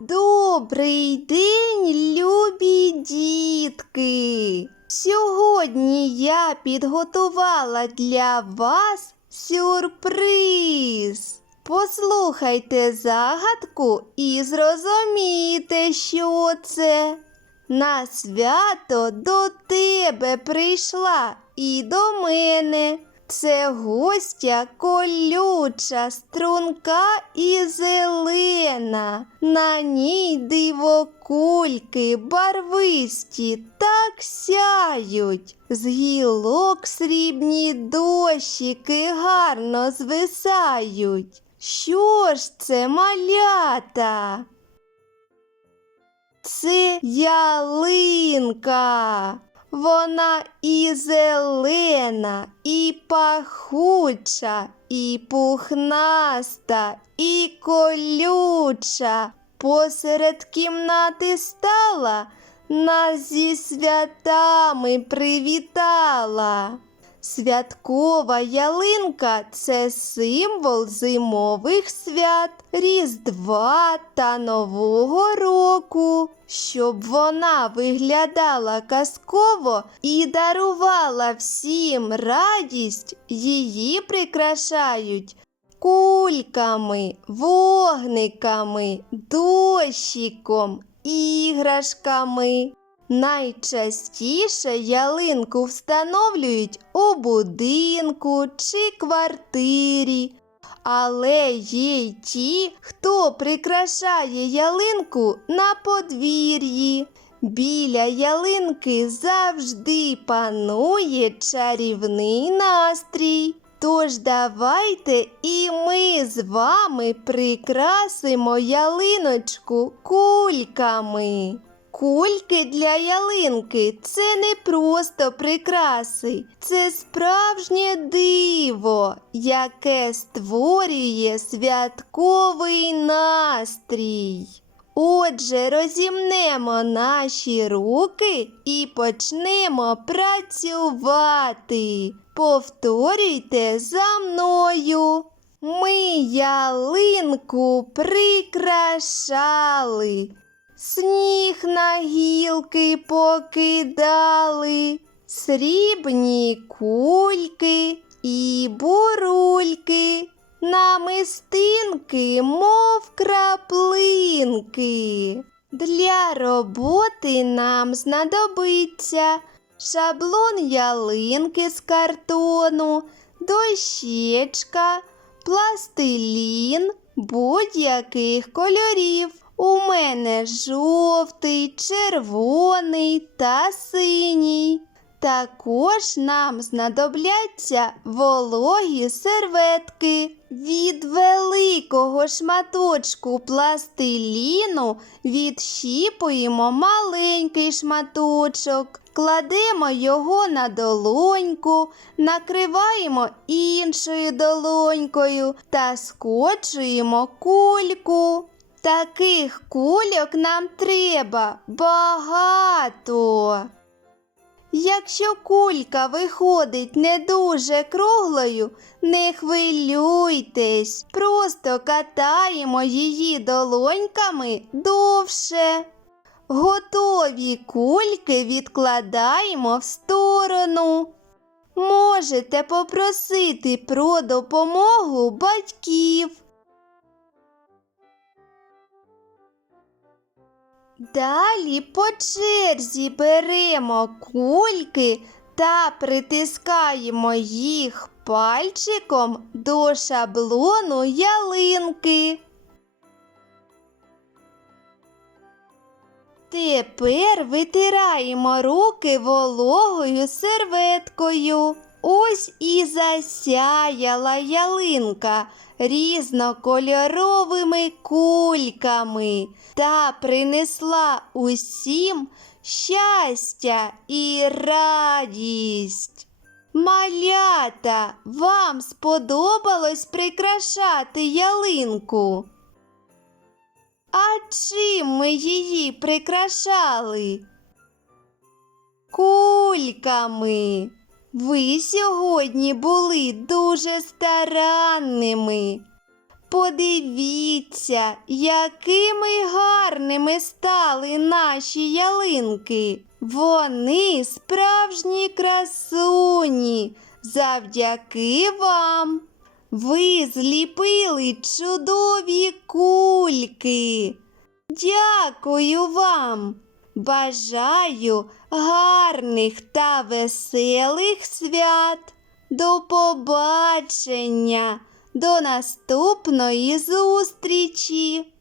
Добрий день, любі дітки! Сьогодні я підготувала для вас сюрприз. Послухайте загадку і зрозумійте, що це. На свято до тебе прийшла і до мене. Це гостя колюча, струнка і зелена. На ній дивокульки барвисті так сяють. З гілок срібні дощики гарно звисають. Що ж це малята? Це ялинка. Вона і зелена, і пахуча, і пухнаста, і колюча. Посеред кімнати стала, нас зі святами привітала. Святкова ялинка це символ зимових свят, Різдва та Нового року. Щоб вона виглядала казково і дарувала всім радість, її прикрашають кульками, вогниками, дощиком, іграшками. Найчастіше ялинку встановлюють у будинку чи квартирі. Але є й ті, хто прикрашає ялинку на подвір'ї. Біля ялинки завжди панує чарівний настрій. Тож давайте і ми з вами прикрасимо ялиночку кульками. Кульки для ялинки це не просто прикраси, це справжнє диво, яке створює святковий настрій. Отже, розімнемо наші руки і почнемо працювати. Повторюйте за мною. Ми ялинку прикрашали. Сніг на гілки покидали, срібні кульки і бурульки, намистинки, мов краплинки. Для роботи нам знадобиться шаблон ялинки з картону, дощечка, пластилін будь-яких кольорів. У мене жовтий, червоний та синій. Також нам знадобляться вологі серветки. Від великого шматочку пластиліну відщіпуємо маленький шматочок, кладемо його на долоньку, накриваємо іншою долонькою та скочуємо кульку. Таких кульок нам треба багато. Якщо кулька виходить не дуже круглою, не хвилюйтесь, просто катаємо її долоньками довше. Готові кульки відкладаємо в сторону. Можете попросити про допомогу батьків. Далі по черзі беремо кульки та притискаємо їх пальчиком до шаблону ялинки. Тепер витираємо руки вологою серветкою. Ось і засяяла ялинка різнокольоровими кульками та принесла усім щастя і радість. Малята, вам сподобалось прикрашати ялинку? А чим ми її прикрашали? Кульками. Ви сьогодні були дуже старанними. Подивіться, якими гарними стали наші ялинки. Вони справжні красуні завдяки вам. Ви зліпили чудові кульки. Дякую вам. Бажаю гарних та веселих свят. До побачення, до наступної зустрічі.